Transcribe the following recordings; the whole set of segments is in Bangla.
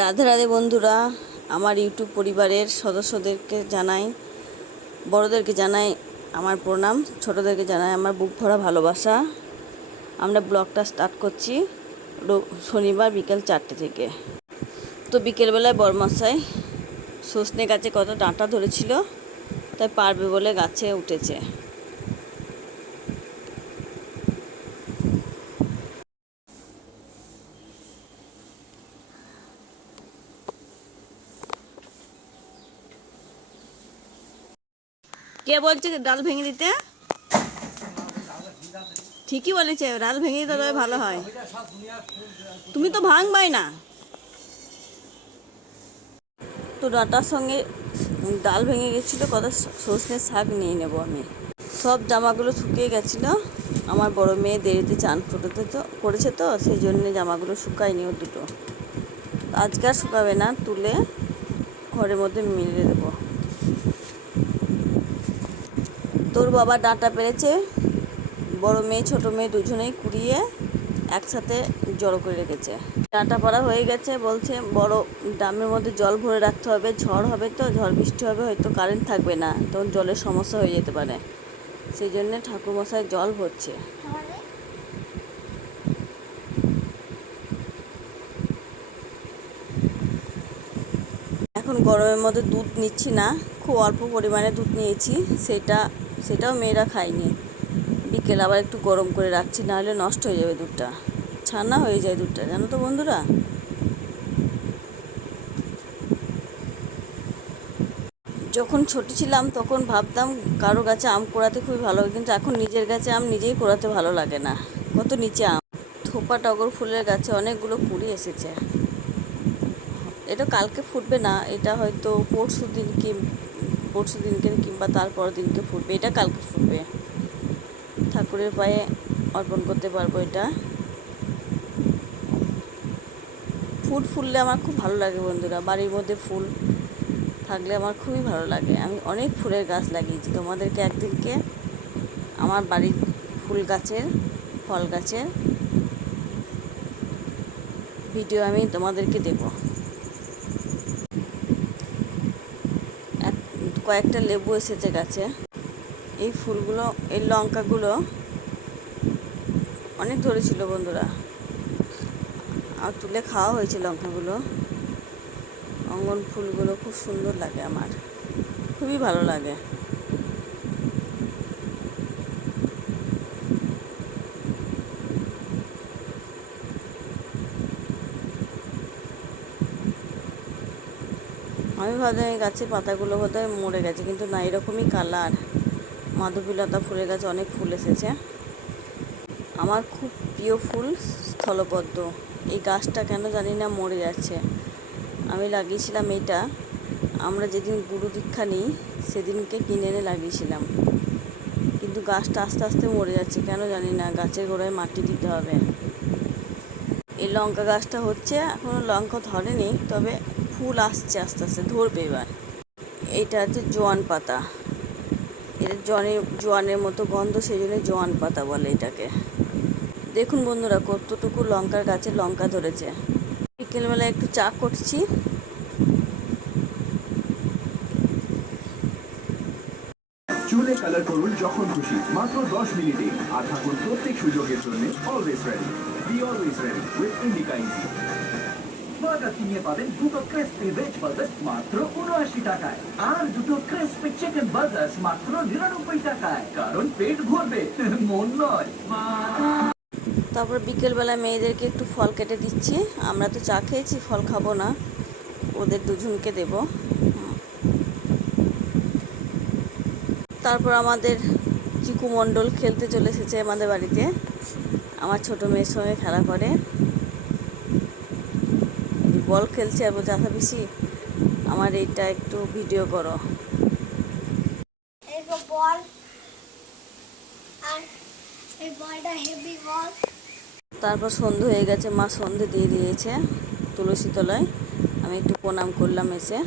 রাধে রাধে বন্ধুরা, আমার ইউটিউব পরিবারের সদস্যদেরকে জানাই, বড়োদেরকে জানাই আমার প্রণাম, ছোটোদেরকে জানাই আমার বুক ভরা ভালোবাসা। আমরা ব্লগটা স্টার্ট করছি শনিবার বিকেল 4টে থেকে। তো বিকেলবেলায় বরমশাই সজনে গাছে কত ডাঁটা ধরেছিল, তাই পারবে বলে গাছে উঠেছে। কে বলছে ডাল ভেঙে দিতে? ঠিকই বলেছে, ডাল ভেঙে দিতে তবে ভালো হয়। তুমি তো ভাঙবাই না। তো ডাঁটার সঙ্গে ডাল ভেঙে গেছিলো, কত সজনের শাক নিয়ে নেব আমি। সব জামাগুলো শুকিয়ে গেছিলো। আমার বড় মেয়ে দেরিতে চান করেছে তো সেই জন্যে জামাগুলো শুকায়নি ওর দুটো। আজকে আর শুকাবে না, তুলে ঘরের মধ্যে মিলে দেবো। তোর বাবা ডাঁটা পেরেছে, বড় মেয়ে ছোটো মেয়ে দুজনেই কুড়িয়ে একসাথে জড়ো করে রেখেছে। ডাঁটা পাড়া হয়ে গেছে, বলছে বড় ড্রামের মধ্যে জল ভরে রাখতে হবে, ঝড় হবে তো, ঝড় বৃষ্টি হবে, হয়তো কারেন্ট থাকবে না, তখন জলের সমস্যা হয়ে যেতে পারে। সেই জন্যে ঠাকুরমশাই জল ভরছে। এখন গরমের মধ্যে দুধ নিচ্ছি না, খুব অল্প পরিমাণে দুধ নিয়েছি, সেটাও মেয়েরা খায়নি। বিকেল আবার একটু গরম করে রাখছি, নাহলে নষ্ট হয়ে যাবে দুধটা, ছানা হয়ে যায় দুধটা, জানো তো বন্ধুরা। যখন ছোট ছিলাম তখন ভাবতাম কারো গাছে আম কুড়াতে খুবই ভালো, কিন্তু এখন নিজের গাছে আম নিজেই কুড়াতে ভালো লাগে না, কত নিচে আম। থোপা টগর ফুলের গাছে অনেকগুলো কুড়ি এসেছে। এটা কালকে ফুটবে না, এটা হয়তো পরশু দিনকে কিংবা তারপর দিনকে ফুটবে, এটা কালকে ফুটবে, ঠাকুরের পায়ে অর্পণ করতে পারবো এটা। ফুললে আমার খুব ভালো লাগে বন্ধুরা, বাড়ির মধ্যে ফুল থাকলে আমার খুবই ভালো লাগে। আমি অনেক ফুলের গাছ লাগিয়েছি, তোমাদেরকে একদিনকে আমার বাড়ির ফুল গাছের, ফল গাছের ভিডিও আমি তোমাদেরকে দেব। কয়েকটা লেবু এসেছে গাছে। এই ফুলগুলো, এই লঙ্কাগুলো অনেক ধরেছিল বন্ধুরা, আর তুলে খাওয়া হয়েছে লঙ্কাগুলো। অঙ্গন ফুলগুলো খুব সুন্দর লাগে, আমার খুবই ভালো লাগে। আমি ভাবতাম এই গাছের পাতাগুলো বোধহয় মরে গেছে, কিন্তু না, এরকমই কালার। মাধবীলতা ফুলের গাছে অনেক ফুল এসেছে। আমার খুব প্রিয় ফুল স্থলপদ্ম। এই গাছটা কেন জানি না মরে যাচ্ছে। আমি লাগিয়েছিলাম এইটা, আমরা যেদিন গুরু দীক্ষা নিই সেদিনকে কিনে এনে লাগিয়েছিলাম, কিন্তু গাছটা আস্তে আস্তে মরে যাচ্ছে কেন জানি না। গাছের গোড়ায় মাটি দিতে হবে। এই লঙ্কা গাছটা হচ্ছে, এখনও লঙ্কা ধরেনি, তবে ফুল আসছে, আস্তে আস্তে ধরবে এবার। এইটা হচ্ছে জোয়ান পাতা, এটা জোয়ানের মতো গন্ধ, সেই জন্য জোয়ান পাতা বলে এটাকে। দেখুন বন্ধুরা, কতটুকু লঙ্কার গাছে লঙ্কা ধরেছে। বিকেলবেলা একটু চা করছি। চুলে কালার করুন যখন খুশি, মাত্র 10 মিনিটে, আর থাকুন প্রত্যেক সুযোগের জন্য always ready. B always ready with indica easy. Burger কিনে পাবেন দুটো ক্রিসপি ভেজ বার্গার মাত্র 79 টাকায়, আর দুটো ক্রিসপি চিকেন বার্গার মাত্র 99 টাকায়, কারণ পেট ভরবে, মন নয়। তারপর বিকেলবেলা মেয়েদেরকে একটু ফল কেটে দিচ্ছি। আমরা তো চা খেয়েছি, ফল খাবো না, ওদের দুজনকে দেব। তারপর আমাদের চিকু মণ্ডল খেলতে চলে এসেছে আমাদের বাড়িতে, আমার ছোটো মেয়ের সঙ্গে খেলা করে, বল খেলছে। আর বলছে আশা পিসি আমার এইটা একটু ভিডিও করো। তারপর সন্ধে হয়ে গেছে, মা সন্ধে দিয়ে দিয়েছে তুলসী তলায়, আমি একটু প্রণাম করলাম এসে।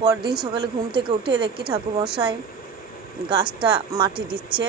পরদিন সকালে ঘুম থেকে উঠে দেখি ঠাকুরমশাই গাছটা মাটি দিচ্ছে।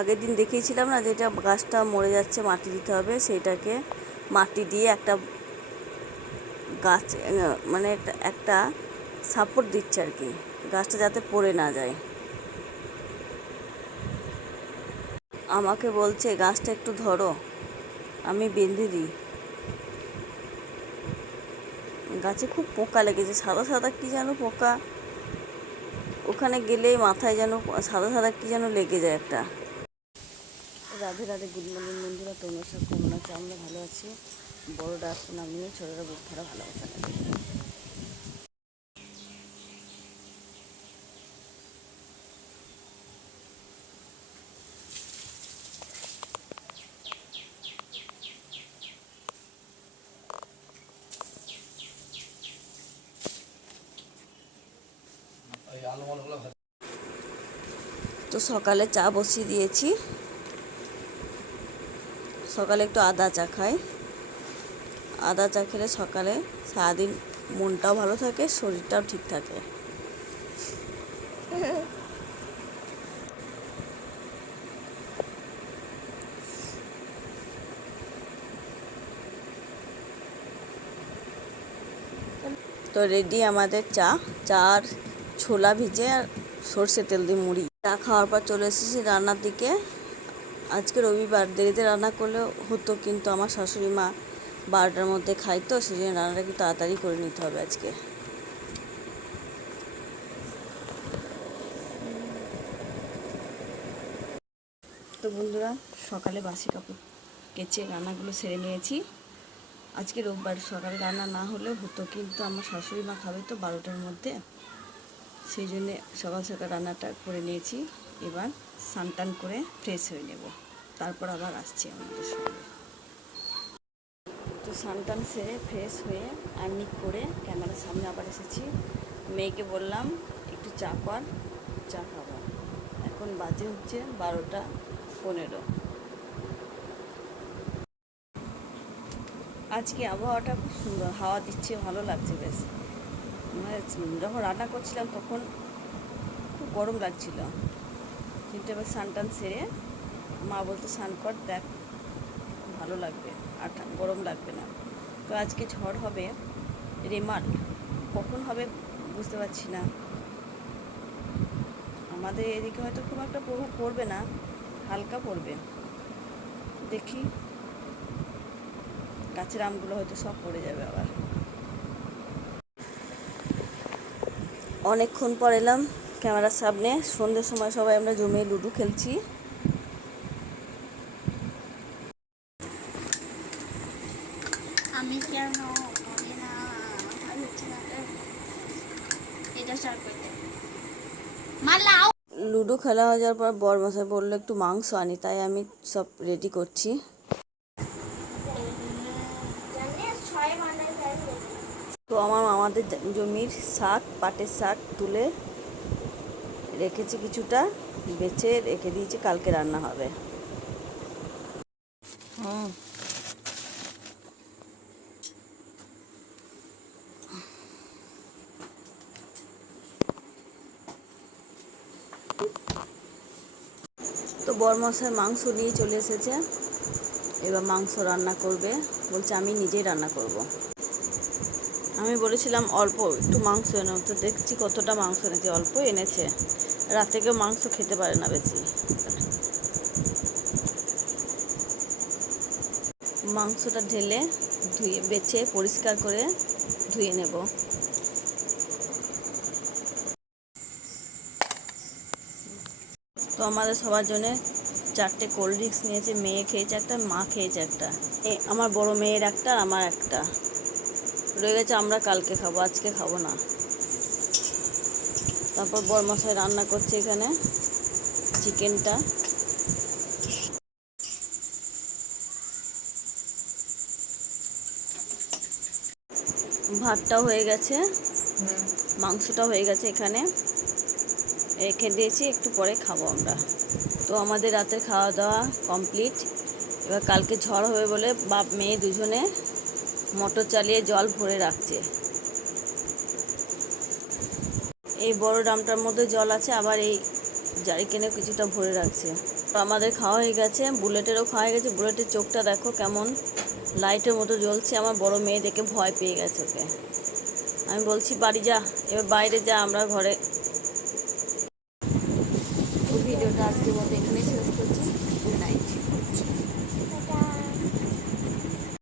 আগের দিন দেখিয়েছিলাম না, যেটা গাছটা মরে যাচ্ছে মাটি দিতে হবে, সেইটাকে মাটি দিয়ে একটা গাছ মানে একটা সাপোর্ট দিচ্ছে আর কি, গাছটা যাতে পড়ে না যায়। আমাকে বলছে গাছটা একটু ধরো, আমি বেঁধে দিই। গাছে খুব পোকা লেগেছে, সাদা সাদা কী যেন পোকা, ওখানে গেলেই মাথায় যেন সাদা সাদা কী যেন লেগে যায় একটা। রাধে রাধে, গুড মর্নিং বন্ধুরা, তোমরা সব কেমন আছো? আমরা ভালো আছি। বড়রা আসতে নামিয়ে ছোটরা বুক ভরা ভালোবাসা লাগে। তো সকালে চা বসিয়ে দিয়েছি। সকালে একটু আদা চা খাই। আদা চা খেলে সকালে সারাদিন মনটাও ভালো থাকে, শরীরটাও ঠিক থাকে। তো রেডি আমাদের চা, চার ছোলা ভিজে আর সর্ষে তেল দিয়ে মুড়ি। চা খাওয়ার পর চলে এসেছি রান্নার দিকে। আজকে রবিবার, দেরিতে রান্না করলেও হতো, কিন্তু আমার শাশুড়ি মা 12টার মধ্যে খাই, তো সেই জন্য রান্নাটা একটু তাড়াতাড়ি করে নিতে হবে আজকে। তো বন্ধুরা, সকালে বাসি কাপড় কেচে রান্নাগুলো সেরে নিয়েছি। আজকে রোববার, সকালে রান্না না হলেও হতো, কিন্তু আমার শাশুড়ি মা খাবে তো 12টার মধ্যে, সেই জন্যে সকাল সকাল রান্নাটা করে নিয়েছি। এবার স্নান করে ফ্রেশ হয়ে নেব, তারপর আবার আসছি আমাদের সঙ্গে। তো স্নান সেরে ফ্রেশ হয়ে আর্নিক করে ক্যামেরার সামনে আবার এসেছি। মেয়েকে বললাম একটু চা কর, চা খাবো। এখন বাজে হচ্ছে 12টা 15। আজকে আবহাওয়াটা খুব সুন্দর, হাওয়া দিচ্ছে, ভালো লাগছে বেশ। মানে যখন রান্না করছিলাম তখন খুব গরম লাগছিল, কিন্তু এবার স্নান সেরে মা বলতে স্নান কর, দেখ ভালো লাগবে, আর গরম লাগবে না। তো আজকে ঝড় হবে, রেমাল কখন হবে বুঝতে পারছি না। আমাদের এদিকে হয়তো খুব একটা প্রভাব পড়বে না, হালকা পড়বে। দেখি, গাছের আমগুলো হয়তো সব পড়ে যাবে আবার। অনেকক্ষণ পর এলাম ক্যামেরার সামনে। সন্ধ্যের সময় সবাই আমরা জমিয়ে লুডো খেলছি। আমি কেন হবে না, ভালো হচ্ছে না এটা স্টার্ট করতে মারলাও। লুডো খেলা হয়ে যাওয়ার পর বরমশাই বললো একটু মাংস আনি, তাই আমি সব রেডি করছি। তো আমাদের জমির শাক, পাটের শাক তুলে রেখেছি, কিছুটা বেছে রেখে দিয়েছি, কালকে রান্না হবে। তো বরমশাই মাংস নিয়ে চলে এসেছে, এবার মাংস রান্না করবে। বলছে আমি নিজেই রান্না করব। আমি বলেছিলাম অল্প একটু মাংস এনে, তো দেখছি কতটা মাংস এনেছে, অল্প এনেছে। রাতে কেউ মাংস খেতে পারে না বেশি। মাংসটা ঢেলে ধুয়ে বেছে পরিষ্কার করে ধুয়ে নেব। তো আমাদের সবার জন্য 4টে কোল্ড ড্রিঙ্কস নিয়েছে। মেয়ে খেয়েছে একটা, মা খেয়েছে একটা, আমার বড় মেয়ের একটা, আমার একটা রয়ে গেছে, আমরা কালকে খাবো, আজকে খাবো না। তারপর বরমশাই রান্না করছে এখানে চিকেনটা। ভাতটাও হয়ে গেছে, মাংসটাও হয়ে গেছে, এখানে রেখে দিয়েছি, একটু পরে খাবো আমরা। তো আমাদের রাতের খাওয়া দাওয়া কমপ্লিট। এবার কালকে ঝড় হবে বলে বাপ মেয়ে দুজনে মোটর চালিয়ে জল ভরে রাখছে। এই বড় ড্রামটার মধ্যে জল আছে, আবার এই জারিকেনে কিছুটা ভরে রাখছে। তো আমাদের খাওয়া হয়ে গেছে, বুলেটেরও খাওয়া হয়ে গেছে। বুলেটের চোখটা দেখো কেমন লাইটের মতো জ্বলছে। আমার বড় মেয়ে দেখে ভয় পেয়ে গেছে ওকে। আমি বলছি বাড়ি যা, এবার বাইরে যা, আমরা ঘরে। ভিডিওটা আজকের মতো এখানেই শেষ করছি। Good night.